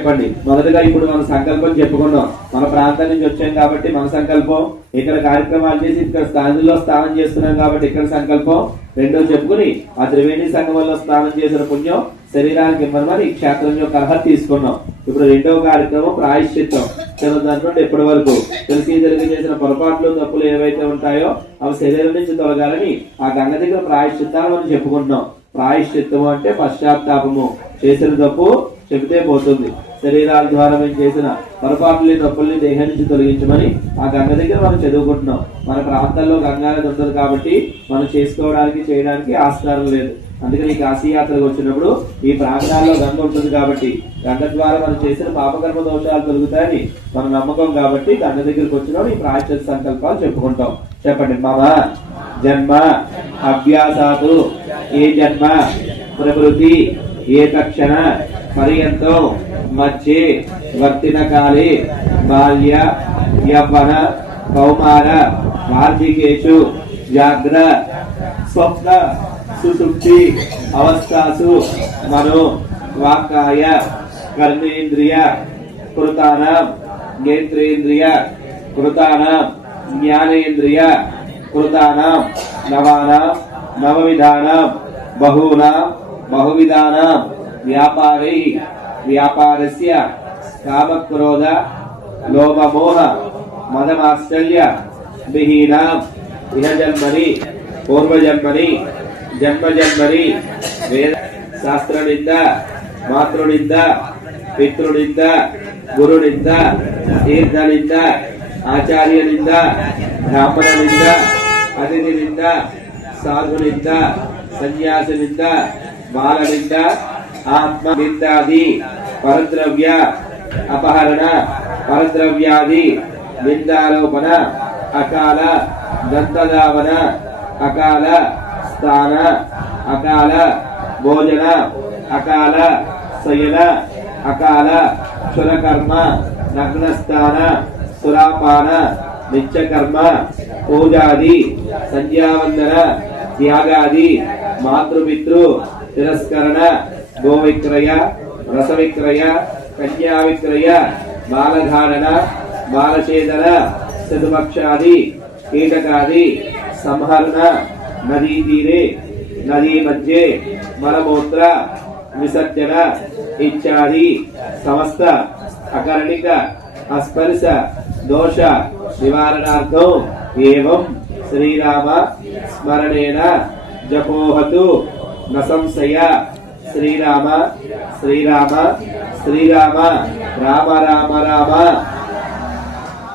చెప్పండి. మొదటగా ఇప్పుడు మన సంకల్పం చెప్పుకున్నాం. మన ప్రాంతం నుంచి వచ్చాం కాబట్టి మన సంకల్పం, ఇక్కడ కార్యక్రమాలు చేసి ఇక్కడ స్థానంలో స్నానం చేస్తున్నాం కాబట్టి ఇక్కడ సంకల్పం. రెండో చెప్పుకుని ఆ త్రివేణి సంగమంలో స్నానం చేసిన పుణ్యం శరీరానికి ఇవ్వమని ఈ క్షేత్రం యొక్క అర్హత తీసుకున్నాం. ఇప్పుడు రెండవ కార్యక్రమం ప్రాయశ్చిత్తం. దాంట్లో ఇప్పటి వరకు తెలిసి చేసిన పొరపాట్లు తప్పులు ఏవైతే ఉంటాయో అవి శరీరం నుంచి తొలగాలని ఆ గంగ దగ్గర ప్రాయశ్చిత్తాలు మనం చెప్పుకుంటున్నాం. ప్రాయశ్చిత్తము అంటే పశ్చాత్తాపము, చేసిన తప్పు చెబితే పోతుంది. శరీరాల ద్వారా మేము చేసిన పొరపాట్లని తప్పుల్ని దేహం నుంచి తొలగించమని ఆ గంగ దగ్గర మనం చదువుకుంటున్నాం. మన ప్రాంతాల్లో గంగా నది ఉంటుంది కాబట్టి మనం చేసుకోవడానికి చేయడానికి ఆస్కారం లేదు. అందుకని కాశీయాత్రకు వచ్చినప్పుడు ఈ ప్రాంతాల్లో గంగ ఉంటుంది కాబట్టి గంగ ద్వారా మనం చేసిన పాపకర్మ దోషాలు తొలుగుతాయని మన నమ్మకం కాబట్టి గంగ దగ్గరికి వచ్చినప్పుడు ఈ ప్రాయశ్చిత్త సంకల్పాలు చెప్పుకుంటాం. చెప్పండి. మమ జన్మ అభ్యాసాతు ఏ జన్మ ప్రకృతి ఏకక్షణ పర్యంతం మధ్యే వర్తిన కాలే బాల్య యవ్వన కౌమార వార్ధికేషు జాగ్ర స్వప్న సుషుప్తి అవస్థాసు మనో వాక్కాయ కర్మేంద్రియ కృతానాం నేత్రేంద్రియ కృతానాం జ్ఞానేంద్రియ కృతానాం నవానాం నవవిధానాం బహూనాం బహువిధానాం వ్యాపారై వ్యాపారస్య కామక్రోధ లోభమోహ మదమాశ్చర్య విహీనాం ఇహ జన్మని పూర్వజన్మని జన్మజన్మని వేద శాస్త్రనింద మాతృనింద పితృనింద గురునింద తీర్థనింద ఆచార్యనింద బ్రాహ్మణనింద అతిథినింద సాధునింద సన్యాసినింద బాలనింద ఆత్మనిందాది పరద్రవ్య అపహరణ పరద్రవ్యాది నిందారోపణ అకాల దంతదావన అకాల స్థాన అకాల భోజన అకాల శయన అకాల క్షురకర్మ నగ్నస్థాన సురాపాన నిత్యకర్మ పూజాది సంధ్యావందన త్యాగాది మాతృపితృ తిరస్కరణ గోవిక్రయ రసవిక్రయ కన్యా విక్రయ బాలధారణ బాలచేదన చతుపక్షాది కీటకాది సంహరణ నదీ తీరే నదీ మధ్యే మలమూత్ర విసర్జన ఇత్యాది సమస్త అకరణిక అస్పర్శ దోష నివారణార్థం ఏవం శ్రీరామ స్మరణేన జపోహతు నసంశయ శ్రీరామ శ్రీరామ శ్రీరామ రామ రామ రామ.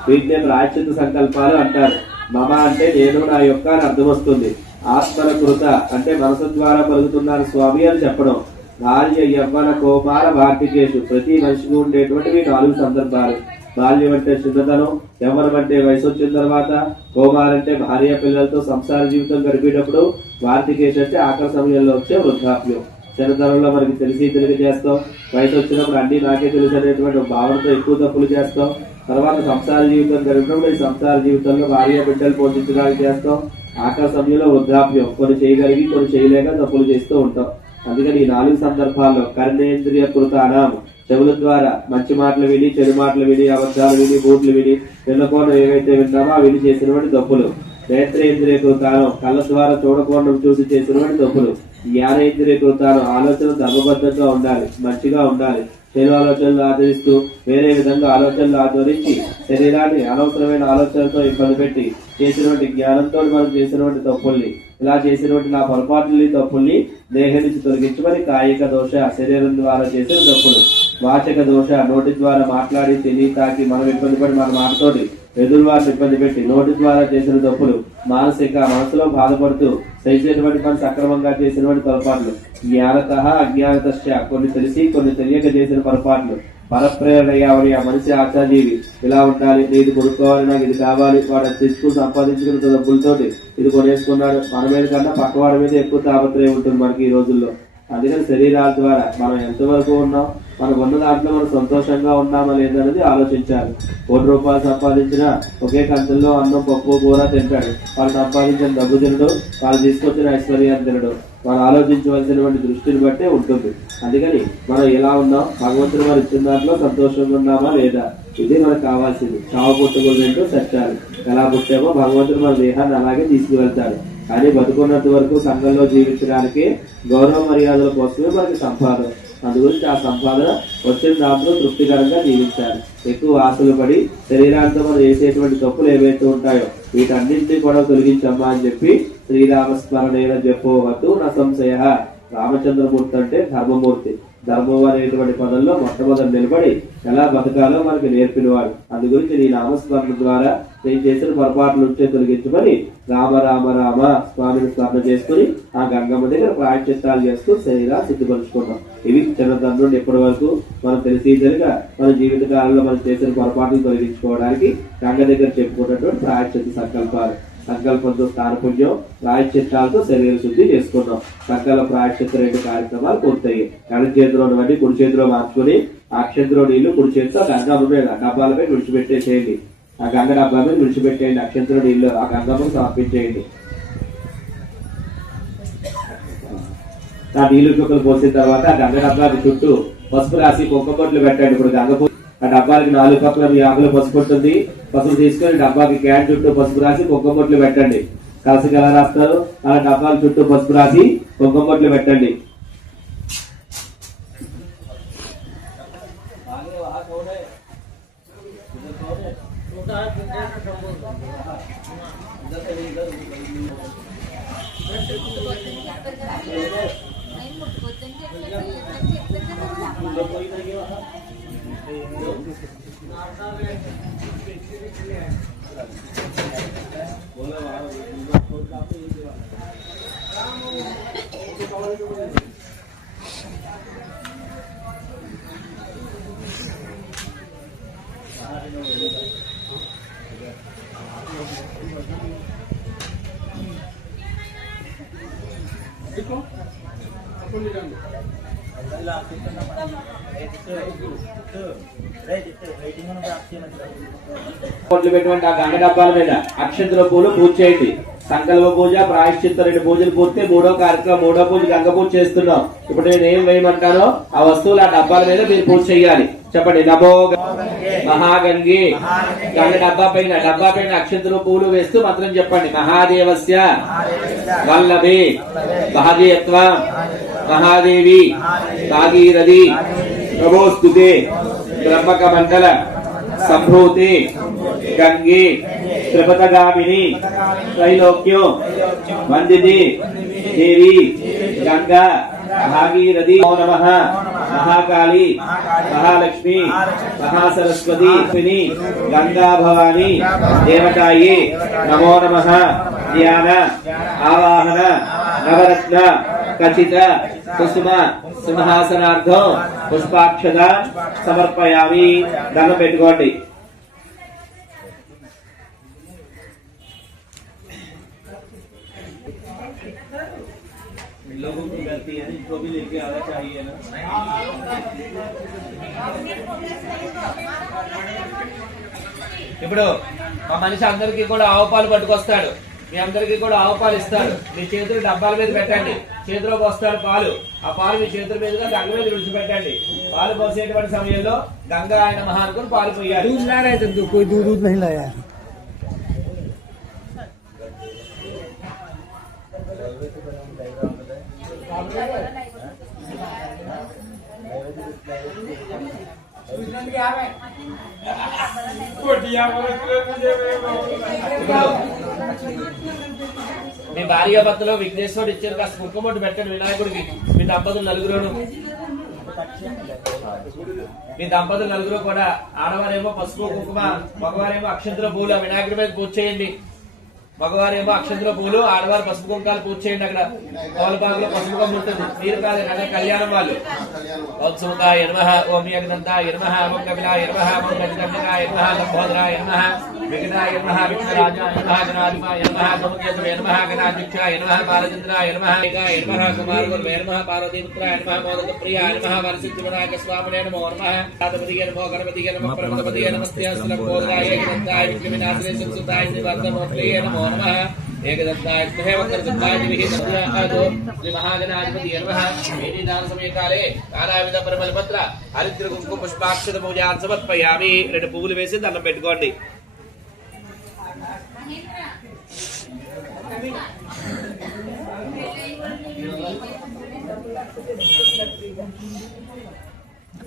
వీటిని ప్రాయశ్చిత్త సంకల్పాలు అంటారు. మమ అంటే నేను, నా యొక్క అని అర్థం వస్తుంది. ఆత్మల కృత అంటే మనసు ద్వారా పలుకుతున్నారు స్వామి అని చెప్పడం. బాల్య యవ్వన కౌమార వార్ధికేషు ప్రతి మనిషికి ఉండేటువంటివి 4 సందర్భాలు. బాల్యం అంటే చిన్నతనం, యవ్వనం అంటే వయసు వచ్చిన తర్వాత, కౌమారం అంటే భార్య పిల్లలతో సంసార జీవితం గడిపేటప్పుడు, వార్ధికేషు అంటే ఆఖరి సమయంలో వచ్చే వృద్ధాప్యం. చిన్నతనంలో మనకి తెలిసి చేస్తాం, వయసు వచ్చినప్పుడు అన్ని నాకే తెలుసు అనేటువంటి భావనతో ఎక్కువ తప్పులు చేస్తాం. తర్వాత సంసార జీవితం గడిపినప్పుడు ఈ సంసార జీవితంలో భార్య బిడ్డలు పోషించడానికి చేస్తాం. ఆఖరి సమయంలో వృద్ధాప్యం, కొన్ని చేయగలిగి కొన్ని చేయలేక తప్పులు చేస్తూ ఉంటాం. అందుకని ఈ 4 సందర్భాల్లో కర్ణేంద్రియ కృతానాం చెవుల ద్వారా మంచి మాటలు విని, చెడు మాటలు విని, అబద్ధాలు విని, బూట్లు విని, వినకోణం ఏవైతే విన్నామో ఆ విని చేసినటువంటి తప్పులు. నేత్రేంద్రియ కృతానం కళ్ళ ద్వారా చూడకోణం చూసి చేసినటువంటి తప్పులు. జ్ఞానేంద్రియ కృతానం ఆలోచన ధర్మబద్ధంగా ఉండాలి, మంచిగా ఉండాలి. చెడు ఆలోచనలు ఆచరిస్తూ వేరే విధంగా ఆలోచనలు ఆచరించి శరీరాన్ని అనవసరమైన ఆలోచనలతో ఇబ్బంది పెట్టి చేసినటువంటి జ్ఞానంతో మనం చేసినటువంటి తప్పుల్ని, ఇలా చేసినటువంటి నా పొరపాటుని తప్పుల్ని దేహం నుంచి తొలగించమని కాయిక దోష శరీరం ద్వారా చేసిన తప్పులు. వాచక దోష నోటి ద్వారా మాట్లాడి తిని తాకి మనం ఇబ్బంది పడి మన మాటతోటి ఎదురు వారిని ఇబ్బంది పెట్టి నోటి ద్వారా చేసిన తప్పులు. మానసిక మనసులో బాధపడుతూ చేసేటువంటి పని సక్రమంగా చేసినటువంటి పొరపాట్లు. జ్ఞానత అజ్ఞానత కొన్ని తెలిసి కొన్ని తెలియక చేసిన పొరపాట్లు. పరప్రేరణ అయ్యావని ఆ మనిషి ఆచార్యవి ఇలా ఉండాలి, ఇది కొనుక్కోవాలి, నాకు ఇది కావాలి, వాడు తెచ్చుకుని సంపాదించుకున్న డబ్బులతోటి ఇది కొనేసుకున్నాడు. మన మీద కన్నా పక్కవాడి మీద ఎక్కువ తాపత్రయం ఉంటుంది మనకి ఈ రోజుల్లో. అందుకని శరీరాల ద్వారా మనం ఎంతవరకు ఉన్నాం, మనకు ఉన్న దాంట్లో మనం సంతోషంగా ఉన్నామా లేదనేది ఆలోచించాలి. 1 కోటి రూపాయలు సంపాదించినా ఒకే కంచెల్లో అన్నం పప్పు కూర తింటాడు. వాళ్ళు సంపాదించిన డబ్బు తినడు, వాళ్ళు తీసుకొచ్చిన ఐశ్వర్యాన్ని తినడు. మనం ఆలోచించవలసినటువంటి దృష్టిని బట్టే ఉంటుంది. అందుకని మనం ఎలా ఉన్నాం, భగవంతుడు మనం ఇచ్చిన దాంట్లో సంతోషంగా ఉన్నామా లేదా, ఇది మనకు కావాల్సింది. చావు పుట్టుకలు రెండో సత్యాలు. ఎలా పుట్టామో భగవంతుడు మన దేహాన్ని అలాగే తీసుకువెళ్తాడు. కానీ బతుకున్నంత వరకు సంఘంలో జీవించడానికి గౌరవ మర్యాదల కోసమే మనకి సంపాదన. అందుగురించి ఆ సంపాదన వచ్చిన దాంట్లో తృప్తికరంగా జీవించాలి. ఎక్కువ ఆశలు పడి శరీరాంతో మనం చేసేటువంటి తప్పులు ఏవైతే ఉంటాయో వీటన్నింటినీ కూడా తొలగించమ్మా అని చెప్పి శ్రీరామస్మరణేన జపోవద్దు నా సంశయ. రామచంద్రమూర్తి అంటే ధర్మమూర్తి. ధర్మం అనేటువంటి పదంలో మొట్టమొదటి నిలబడి ఎలా బతకాలో మనకి నేర్పినవాడు. అందు గురించి నీ నామస్మరణ ద్వారా నేను చేసిన పొరపాట్లు ఉంటే తొలగించమని రామ రామ రామ స్వామిని స్మరణ చేసుకుని ఆ గంగమ్మ దగ్గర ప్రాయశ్చిత్తాలు చేస్తూ శరీరాన్ని శుద్ధిపరుచుకున్నాం. ఇవి చిన్నతనం నుండి ఇప్పటి వరకు మనం తెలిసేదిగా మన జీవిత కాలంలో మనం చేసిన పొరపాట్లు తొలగించుకోవడానికి గంగ దగ్గర చెప్పుకున్నటువంటి ప్రాయశ్చిత్త సంకల్పాలు. సంకల్పంతో స్థానపుణ్యం, ప్రాయశ్చిత్తాలతో శరీర శుద్ధి చేసుకున్నాం. సంకల్ప ప్రాయశ్చిత్త 2 కార్యక్రమాలు పూర్తయ్యాయి. ఎడమ చేతిలో ఉన్నవన్నీ కుడి చేతిలో మార్చుకుని అక్షంతలో నీళ్లు కుడి చేతితో గంగమ్మ మీద డబ్బాలపై విడిచిపెట్టేసేయండి. ఆ గంగ డబ్బా మీద విడిచిపెట్టేయండి. అక్షంతలో నీళ్లు ఆ గంగమ్మకు సమర్పించేయండి. ఆ నీళ్లు చుక్కలు పోసిన తర్వాత ఆ గంగ డబ్బాకి చుట్టూ పసుపు రాసి కుంకుమ బొట్లు పెట్టండి. ఇప్పుడు గంగ ఆ డబ్బాకి 4 పక్కల మీ ఆకులు పసుపు ఉంటుంది. పసుపు తీసుకొని డబ్బాకి క్యాన్ చుట్టూ పసుపు రాసి కుంకుమ బొట్లు పెట్టండి. కలసకి ఎలా రాస్తారు అలా డబ్బాల చుట్టూ పసుపు రాసి కుంకుమ బొట్లు పెట్టండి. పొట్లు పెట్టుకోండి. ఆ గంగ డబ్బాల మీద అక్షంతల పూలు పూజ చేయండి. సంకల్ప పూజ, ప్రాయశ్చిత్త 2 పూజలు పూర్తి. 3వ కార్యక్రమం 3వ పూజ గంగ పూజ చేస్తున్నాం. ఇప్పుడు నేను ఏం వేయమంటానో ఆ వస్తువులు ఆ డబ్బాల మీద మీరు పూజ చేయాలి. చెప్పండి. నమో మహాగంగే. గంగ డబ్బా పైన అక్షంతలు పూలు వేస్తూ మంత్రం చెప్పండి. మహాదేవస్య వల్లభే మహాదేయత్వ మహాదేవి భాగీరథి నమోస్తుతే బ్రహ్మక మండల సంభూతి గంగే త్రిపథగామిని త్రైలోక్యం వందితి దేవి గంగా భాగీరథి. నమః మహాకాళి మహాలక్ష్మి మహాసరస్వతి గంగా భవాని దేవతాయే నమో నమః. ధ్యాన ఆవాహన నవరత్న ఖచ్చిత కుసుమ సింహాసనార్థం పుష్పాక్షత సమర్పయామి. దండం పెట్టుకోండి. लोगों की गलती है, इनको भी लेके आना चाहिए ना. ఇప్పుడు మా మనిషి అందరికీ కూడా ఆవు పాలు పట్టుకొస్తాడు. మీ అందరికీ కూడా ఆవు పాలు ఇస్తాడు. మీ చేతులు డబ్బాల మీద పెట్టండి. చేతిలో పోస్తాడు పాలు. ఆ పాలు మీ చేతుల మీదుగా గంగ మీద విడిచిపెట్టండి. పాలు పోసేటువంటి సమయంలో గంగా ఆయన మహా అనుకుని పాలు పోయాలి. మీ భార్య భర్తలో విఘ్నేశ్వరుడు ఇచ్చారు. కాస్త కుంకుమొట్టు పెట్టండి వినాయకుడికి. మీ దంపతులు నలుగురు కూడా ఆడవారేమో పసుపు కుంకుమ, మగవారేమో అక్షంతల పూలు వినాయకుడి మీద పూజ చేయండి. మగవారేమో అక్షంతల పూలు, ఆడవారు పసుపు కుంకాలు పూజ చేయండి. అక్కడ తోలపాకులో పసుపు కుంకుమ ఉంటుంది. మీరు కాదు అదే కళ్యాణం వాళ్ళు. ఓం సుముఖాయ నమః, ఓం ఏకదంతాయ నమః, ఓం కపిలాయ నమః, ఓం గజదండకాయ నమః, లంబోదరాయ నమః, వికటాయ నమః, విఘ్నరాజాయ నమః, గణాధిపాయ నమః, గమకేతవే నమః, గణాధ్యక్షాయ నమః, బాలచంద్రాయ నమః, ఏకాయ నమః, కుమారగురువే నమః, పార్వతీపుత్రాయ నమః, మోదకప్రియాయ నమః, వరసిద్ధివినాయక స్వామినే నమో నమః, గణపతియే నమో గణపతియే నమః, ప్రమదపతియే నమస్తే లంబోదరాయ ఏకదంతాయ విఘ్నవినాశనే సంసుతాయ నివర్తనోత్లయే నమో నమః. एकदन्ताय वक्रतुण्डाय धीमहि तन्नो श्री महागणाधिपति नमः। वेदीदान समय काले नानाविध परमलपत्र हरिद्र కుంకుమ పుష్పాక్షత పూజాన్ సమర్పయామి। రెండు పువ్వులు వేసి దండం పెట్టుకోండి।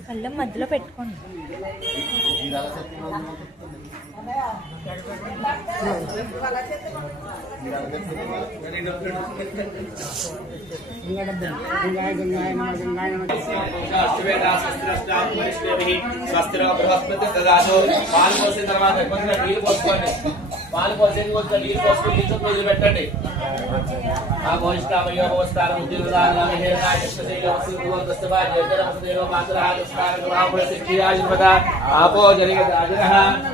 కళ్ళం మధ్యలో పెట్టుకోండి। స్వస్తిరో బృహస్పతి దదాతు। పాలు పోసిన తర్వాత కొంచెం నీళ్ళు పోసుకోండి। పాలు పోసిన కొంచెం నీళ్ళు పోసుకుని నీళ్ళు మొదలు పెట్టండి। ఆ భోజిష్టామయ్యో భోస్తారం ఆపో జలిగదాజనః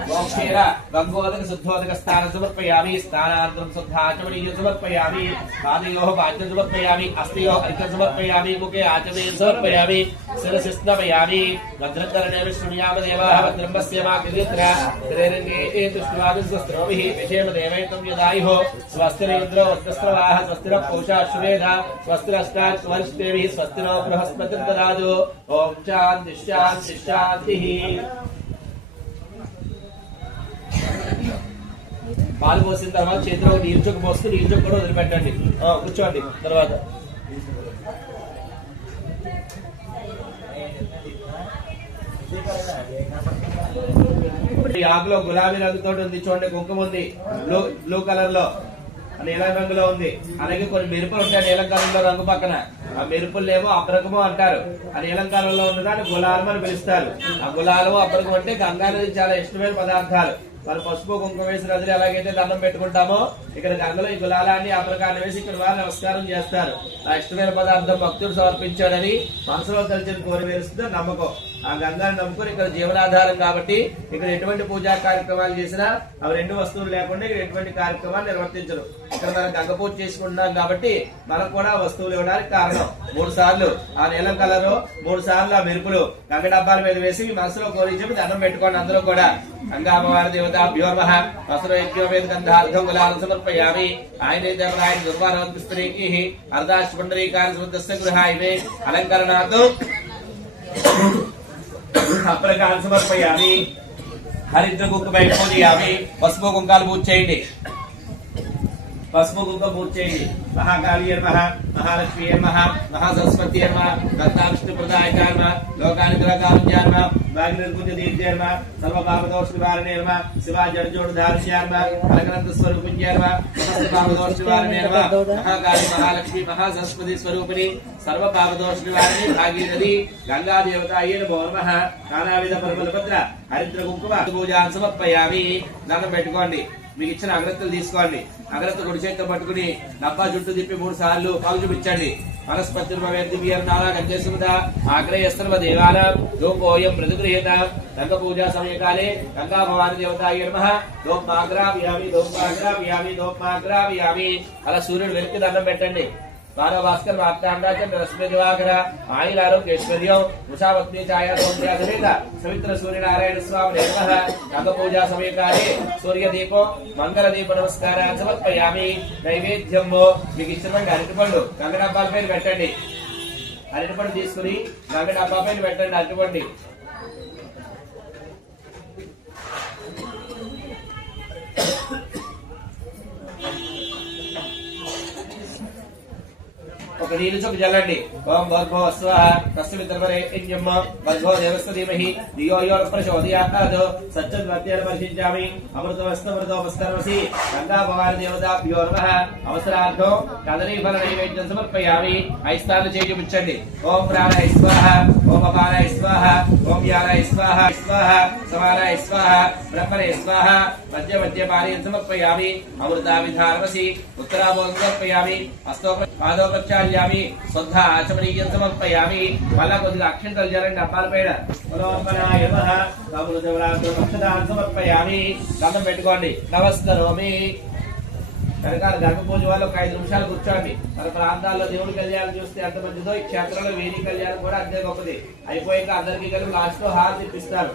గోక్షీర గంగోదక శుద్ధోదక స్థానం సమర్పయామి। స్నానానంతరం శుద్ధాచమనీయం సమర్పయామి। పాదయోః పాద్యం సమర్పయామి। అస్తయోః అర్ఘ్యం సమర్పయామి। ముఖే ఆచమనీయం సమర్పయామి। శిరసి స్నాపయామి। భద్రకరణే విష్ణుయామ దేవాః భద్రం పశ్యేమాగ్నిత్ర త్రైరంగే దృష్ట్వాదిస్వస్త్రోభిః విషేమ దేవైతం యదాయుః స్వస్తిరేంద్రో వస్త్రస్రవాః స్వస్తిర పూషా అశ్వేధ స్వస్తిరష్టాత్ వరిష్ఠేభిః స్వస్తిరో బృహస్పతిర్దదాతు। ఓం శాంతి శాంతి శాంతి। పాలు పోసిన తర్వాత చేతిలో నీరు చొక్కు పోస్తూ నీరు చొక్కు కూడా వదిలిపెట్టండి। కూర్చోండి। తర్వాత ఈ ఆకులో గులాబీ రంగుతో ఉంది చూడండి, కుంకుమ ఉంది బ్లూ కలర్ లో, నీలం రంగులో ఉంది। అలాగే కొన్ని మెరుపులు ఉంటాయి నీలం కలర్లో రంగు పక్కన, ఆ మెరుపులేమో అబ్రకము అంటారు। ఆ నీలం కలర్లో ఉన్నదాన్ని గులాలం అని పిలుస్తారు। ఆ గులాలము అబ్రకం అంటే గంగా నది చాలా ఇష్టమైన పదార్థాలు। మరి పసుపు కుంకుమ వేసి నదులు ఎలాగైతే దండం పెట్టుకుంటామో ఇక్కడ గంగలో ఈ గులాలాన్ని అబ్రకాన్ని వేసి ఇక్కడ వారు నమస్కారం చేస్తారు। ఆ ఇష్టమైన పదార్థం భక్తుడు సమర్పించాడని మనసులో తలిచిన కోరి వేస్తుందో నమ్మకం। ఆ గంగాన్ని నమ్ముకొని ఇక్కడ జీవనాధారం కాబట్టి ఇక్కడ ఎటువంటి పూజా కార్యక్రమాలు చేసినా అవి రెండు వస్తువులు లేకుండా ఇక్కడ ఎటువంటి కార్యక్రమాలు నిర్వర్తించరు। ఇక్కడ మనం గంగ పూజ చేసుకుంటున్నాం కాబట్టి మనకు కూడా వస్తువులు ఇవ్వడానికి కారణం। 3 సార్లు ఆ నీలం కలరు, 3 సార్లు ఆ మెరుపులు గంగ డబ్బాల మీద వేసి మనసులో కోరి చెప్పి దండం పెట్టుకోండి అందరూ కూడా। గంగాభవాని దేవతాభ్యో నమః। వస్త్రయజ్ఞోపేత గంధార్థం గులాలం సమర్పయామి। ఆయనే దేవరాయ దుర్వారవంతి స్త్రీకి అర్ధాశ్పుండరీకాని సమృద్ధస్య గృహాయిమే అలంకరణాత్ అప్రకారం సమర్పయామి। హరిద్ర కుంకుమ పూజయామి। పసుపు కుంకాలు పూజ చేయండి। పసుపు కుంకుమ పూజ చేయండి। మహాకాళీ నమః, మహాలక్ష్మీ నమః, మహాసరస్వతి నమః, దత్తావిష్ణు ప్రదాయక నమః, లోకానుగ్రహకారుణ్య నమః, భాగీరథ తీర్థ నమః, సర్వపాపదోష నివారణే నమః, శివ జడజోడు ధారస్య నమః, అలంకరణ స్వరూపిణ్య నమః, సర్వపాపదోష నివారణే నమః, మహాకాళీ మహాలక్ష్మీ మహాసరస్వతి స్వరూపిణి సర్వపాపదోష నివారణి భాగీరథి గంగా దేవతాయే నమో నమః। నానావిధ పరిమళపత్ర హరిద్ర కుంకుమ పూజాన్ సమర్పయామి। దండం పెట్టుకోండి। మీకు ఇచ్చిన అగ్రత్తలు తీసుకోండి। అగ్రత్త కుడి చేతితో పట్టుకుని డబ్బా చుట్టూ తిప్పి 3 సార్లు కాలు చూపించండి। వనస్పతిర్మవేద్దివ్యర్నాళగంజేసుమద ఆగ్రయస్తర్వ దేవానాం లోకోయం మృదుగృహేత। గంగ పూజా సమయకాలే గంగా భవాని దేవతాయ నమః। దోమాగ్రావ్యామి దోమాగ్రావ్యామి దోమాగ్రావ్యామి। అలా సూర్యుడు వెలికి దండం పెట్టండి। బాల భాస్కర్ వార్తాండాచం రశ్మి దివాకర ఆయుర ఆరోగ్యేశ్వర్యం ఉషావత్ని ఛాయాధేత సవిత్ర సూర్యనారాయణ స్వామి నమః। గంగ పూజా సమయకాలే సూర్య దీపం మంగళ దీప నమస్కారాన్ని సమర్పయామి। నైవేద్యం మీకు ఇష్టమైన అరటిపండు గంగ డబ్బాల పైన పెట్టండి। అరటిపండు తీసుకుని గంగ డబ్బా పైన పెట్టండి అరటిపండు। ఒక నీళ్ళు చొప్పు చల్లండి। ఓం భర్గో స్వః తస్మిద్రవరే యజ్ఞమ్మ భర్గో దేవస్య ధీమహి ధియో యో ప్రచోదయాత్ సత్యవత్యేన పరిశించామి। అమృతవస్తమృతోపస్తరవసి గంగా భవాని దేవతాభ్యో నమః। అవసరార్థం కదలీ ఫల నైవేద్యం సమర్పయామి। ఐస్తాలు చేయి చూపించండి। ఓం ప్రాణాయ స్వాహ, ఓం అపానాయ స్వాహ, ఓం యానాయ స్వాహ స్వాహ, సమానాయ స్వాహ, బ్రహ్మణే స్వాహ। మధ్య మధ్య పానీయం సమర్పయామి। అమృతావిధానవసి ఉత్తరాభోగం సమర్పయామి। హస్తో పాదోపచార్యామి। శుద్ధ ఆచమనీయం సమర్పయామి। మళ్ళా కొద్దిగా అక్షంతలు జరండి డబ్బాల పైన। మనోపనాయ నమః। కబులు దేవరాజు అక్షతాన్ని సమర్పయామి। దండం పెట్టుకోండి। నమస్కరోమి। కనుక గర్భ పూజ వాళ్ళు ఒక 5 నిమిషాలు కూర్చోండి। మన ప్రాంతాల్లో దేవుడి కళ్యాణం చూస్తే ఎంత మంచిదో ఈ క్షేత్రంలో వేణి కళ్యాణం కూడా అంతే గొప్పది। అయిపోయాక అందరికీ కలిపి లాస్ట్ లో హారతి ఇప్పిస్తారు।